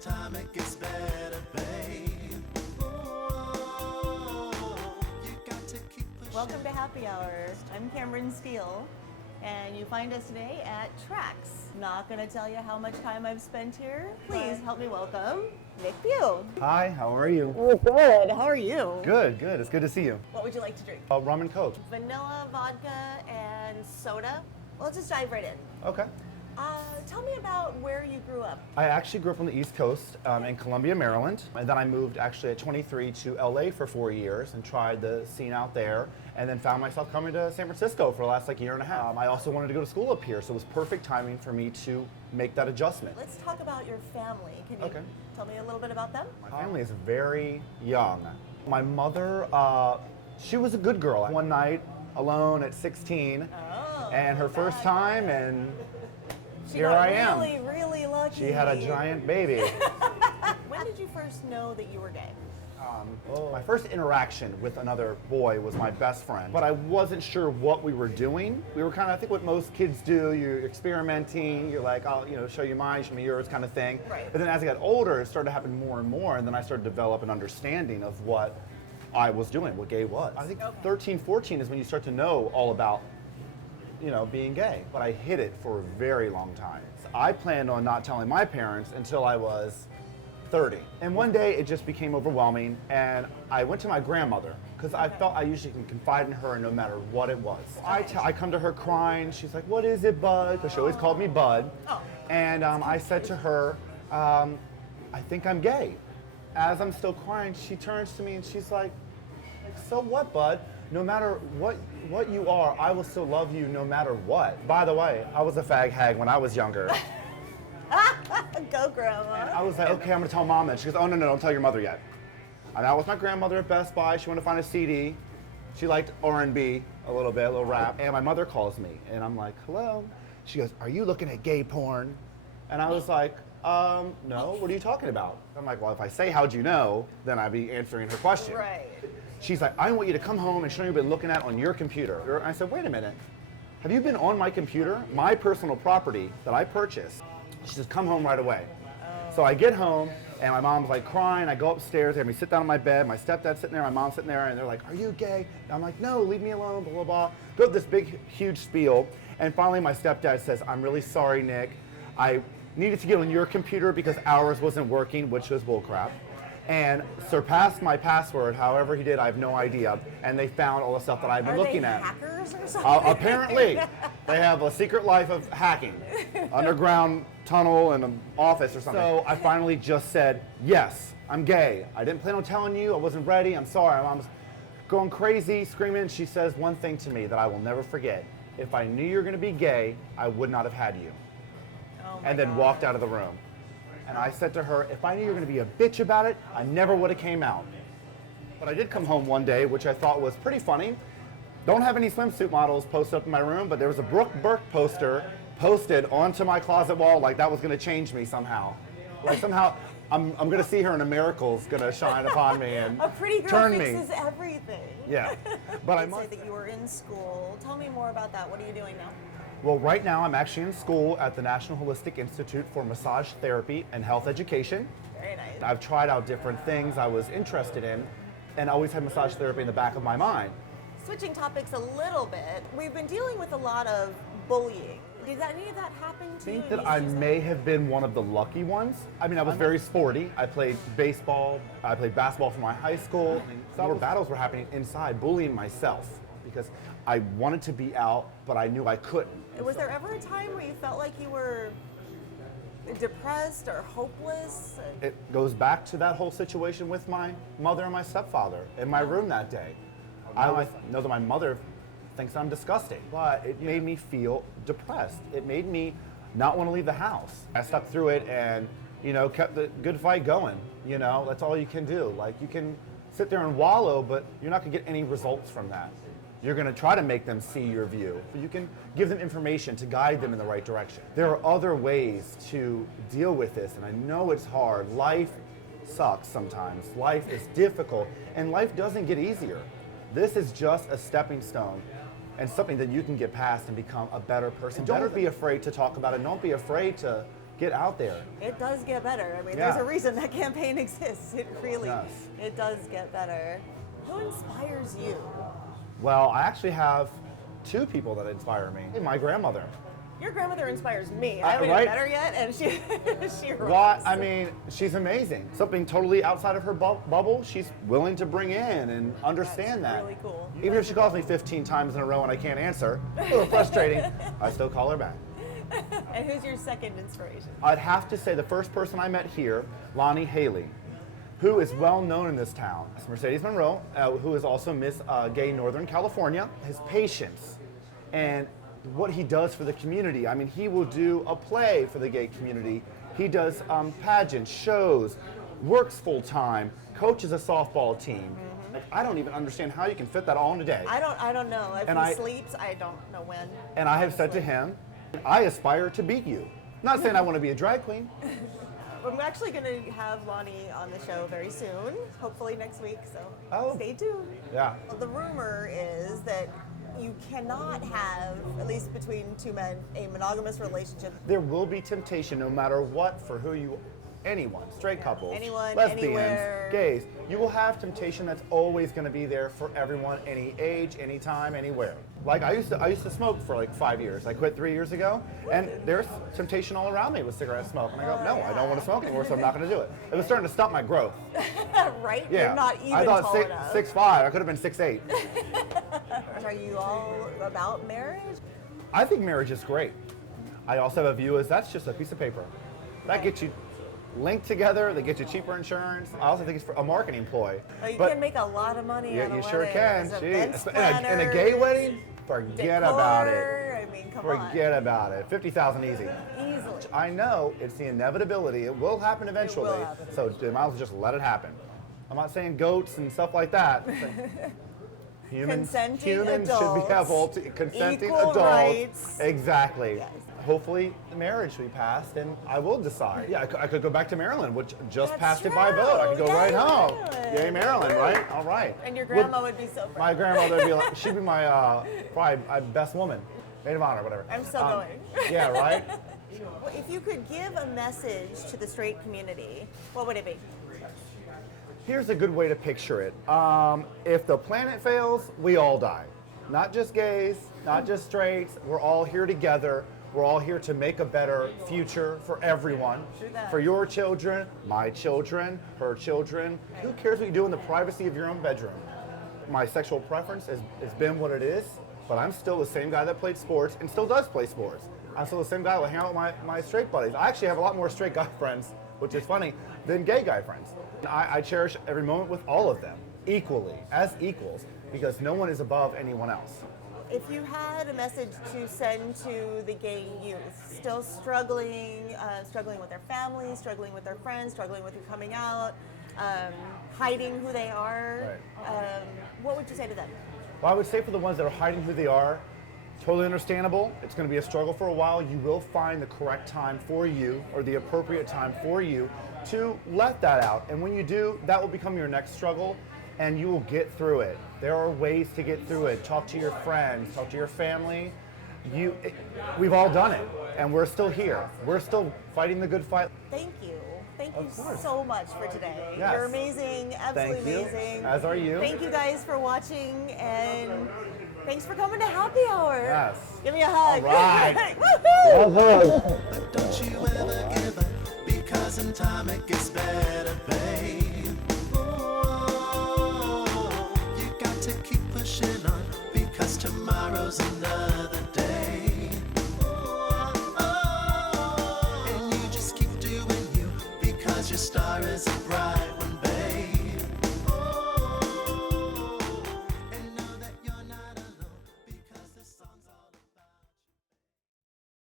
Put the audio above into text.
time it gets better, babe. Oh, you got to keep pushing. Welcome to Happy Hour. I'm Cameron Stiehl, and you find us today at Trax. Not going to tell you how much time I've spent here. Please help me welcome Nick Pugh. Hi, how are you? Oh, good. How are you? Good. It's good to see you. What would you like to drink? Rum and Coke. Vanilla, vodka, and soda. Well, let's just dive right in. Okay. Tell me about where you grew up. I actually grew up on the East Coast in Columbia, Maryland. And then I moved actually at 23 to LA for 4 years and tried the scene out there. And then found myself coming to San Francisco for the last year and a half. I also wanted to go to school up here, so it was perfect timing for me to make that adjustment. Let's talk about your family. Can you tell me a little bit about them? My family is very young. My mother, she was a good girl. One night, alone at 16, and her first time, and here I am. Really lucky. She had a giant baby. When did you first know that you were gay? My first interaction with another boy was my best friend, but I wasn't sure what we were doing. We were kind of, I think what most kids do, you're experimenting, you're like, I'll show you mine, show me yours kind of thing. Right. But then as I got older, it started to happen more and more, and then I started to develop an understanding of what I was doing, what gay was. I think 13, 14 is when you start to know all about being gay, but I hid it for a very long time. I planned on not telling my parents until I was 30. And one day it just became overwhelming, and I went to my grandmother because I felt I usually can confide in her no matter what it was. I come to her crying. She's like, "What is it, Bud?" Because she always called me Bud. And I said to her, "I think I'm gay." As I'm still crying, she turns to me and she's like, "So what, Bud? No matter what you are, I will still love you no matter what." By the way, I was a fag hag when I was younger. Go, Grandma. And I was like, okay, I'm gonna tell Mom. And she goes, "Oh, no, don't tell your mother yet." And I was with my grandmother at Best Buy. She wanted to find a CD. She liked R&B a little bit, a little rap. And my mother calls me, and I'm like, "Hello." She goes, "Are you looking at gay porn?" And I was like, "No, what are you talking about?" I'm like, "Well, if I say how'd you know, then I'd be answering her question." Right. She's like, "I want you to come home and show me what you've been looking at on your computer." I said, "Wait a minute. Have you been on my computer? My personal property that I purchased." She says, "Come home right away." So I get home, and my mom's like crying. I go upstairs, they have me sit down on my bed. My stepdad's sitting there, my mom's sitting there, and they're like, "Are you gay?" And I'm like, "No, leave me alone, blah, blah, blah." Go this big, huge spiel. And finally, my stepdad says, "I'm really sorry, Nick. I needed to get on your computer because ours wasn't working," which was bullcrap. And surpassed my password, however he did, I have no idea. And they found all the stuff that I've been looking at. Are they hackers or something? Apparently, they have a secret life of hacking, underground tunnel and an office or something. So I finally just said, "Yes, I'm gay. I didn't plan on telling you. I wasn't ready. I'm sorry." My mom's going crazy, screaming. She says one thing to me that I will never forget: "If I knew you were going to be gay, I would not have had you." And then walked out of the room. And I said to her, "If I knew you were going to be a bitch about it, I never would have came out." But I did come home one day, which I thought was pretty funny. Don't have any swimsuit models posted up in my room, but there was a Brooke Burke poster posted onto my closet wall, like that was going to change me somehow. Like somehow I'm going to see her and a miracle's going to shine upon me and A pretty girl turn fixes me. everything. Yeah. But I You must say that you were in school. Tell me more about that. What are you doing now? Well, right now I'm actually in school at the National Holistic Institute for Massage Therapy and Health Education. Very nice. I've tried out different things I was interested in and always had massage therapy in the back of my mind. Switching topics a little bit, we've been dealing with a lot of bullying. Did any of that happen to you? I think that I may have been one of the lucky ones. I mean, I was very sporty. I played baseball, I played basketball for my high school. More battles were happening inside, bullying myself because I wanted to be out, but I knew I couldn't. Was there ever a time where you felt like you were depressed or hopeless? It goes back to that whole situation with my mother and my stepfather in my room that day. I know that my mother thinks I'm disgusting, but it made me feel depressed. It made me not want to leave the house. I stuck through it and, kept the good fight going. That's all you can do. Like, you can sit there and wallow, but you're not going to get any results from that. You're going to try to make them see your view. You can give them information to guide them in the right direction. There are other ways to deal with this, and I know it's hard. Life sucks sometimes. Life is difficult, and life doesn't get easier. This is just a stepping stone and something that you can get past and become a better person. Don't be afraid to talk about it. Don't be afraid to Get out there. It does get better. I mean, Yeah. there's a reason that campaign exists. It really, Yes. it does get better. Who inspires you? Well, I actually have two people that inspire me. My grandmother. Your grandmother inspires me. I Uh, haven't right? even met her yet, and she Well, rocks. I mean, she's amazing. Something totally outside of her bubble, she's willing to bring in and understand That's that. really cool. Even if she calls me 15 times in a row and I can't answer, a little frustrating, I still call her back. And who's your second inspiration? I'd have to say the first person I met here, Lonnie Haley, who is well known in this town. It's Mercedes Monroe, who is also Miss Gay Northern California. His patience and what he does for the community. I mean, he will do a play for the gay community. He does pageants, shows, works full time, coaches a softball team. Like, I don't even understand how you can fit that all in a day. I don't know. If And he I- sleeps, I don't know when. And I have said to him, I aspire to beat you. Not saying I want to be a drag queen. I'm actually going to have Lonnie on the show very soon, hopefully next week, so Oh. stay tuned. Yeah. The rumor is that you cannot have, at least between two men, a monogamous relationship. There will be temptation no matter what for who you, anyone, straight couples, Anyone, lesbians, anywhere. gays. You will have temptation that's always going to be there for everyone, any age, anytime, anywhere. Like I used to smoke for like 5 years. I quit 3 years ago, and there's temptation all around me with cigarette smoke. And I go, no, I don't want to smoke anymore, so I'm not going to do it. It was starting to stop my growth. Right? Yeah, You're not even I thought tall enough. 6'5". I could have been 6'8". Are you all about marriage? I think marriage is great. I also have a view as that's just a piece of paper. That gets you linked together, they get you cheaper insurance. I also think it's for a marketing ploy. Well, you But can make a lot of money yeah, on a you wedding. sure can. There's Gee, events in a gay planners, wedding, forget about it. decor. I mean, come on. Forget about it. 50,000 easy. Easily. I know it's the inevitability. It will happen eventually. happen So you might as well just let it happen. I'm not saying goats and stuff like that. Humans Consenting should be adults, able to consenting equal adults. rights. Exactly. Yes. Hopefully the marriage will be passed and I will decide. Yeah, I could go back to Maryland, which just That's passed it by vote. I could go true. right Yay, home. Maryland. Yay, Maryland, right? All right. And your grandma would be so proud. My grandmother would be like, she'd be my probably my best woman, maid of honor, whatever. I'm still going. Yeah, right? Well, if you could give a message to the straight community, what would it be? Here's a good way to picture it. If the planet fails, we all die. Not just gays, not just straights. We're all here together. We're all here to make a better future for everyone. True that. For your children, my children, her children. Who cares what you do in the privacy of your own bedroom? My sexual preference has been what it is, but I'm still the same guy that played sports and still does play sports. I'm still the same guy who hang out with my straight buddies. I actually have a lot more straight guy friends, which is funny, than gay guy friends. I cherish every moment with all of them equally, as equals, because no one is above anyone else. If you had a message to send to the gay youth, still struggling with their families, struggling with their friends, struggling with coming out, hiding who they are, what would you say to them? Well, I would say for the ones that are hiding who they are, totally understandable. It's going to be a struggle for a while. You will find the correct time for you, or the appropriate time for you, to let that out. And when you do, that will become your next struggle, and you will get through it. There are ways to get through it. Talk to your friends, talk to your family. We've all done it, and we're still here. We're still fighting the good fight. Thank you. Thank you Of course. so much for today. Yes. You're amazing, absolutely Thank you. amazing. As are you. Thank you guys for watching, and thanks for coming to Happy Hour. Yes. Give me a hug. All right. Woohoo! But don't you ever give up, because in time it gets better, babe. Oh, you got to keep pushing on, because tomorrow's a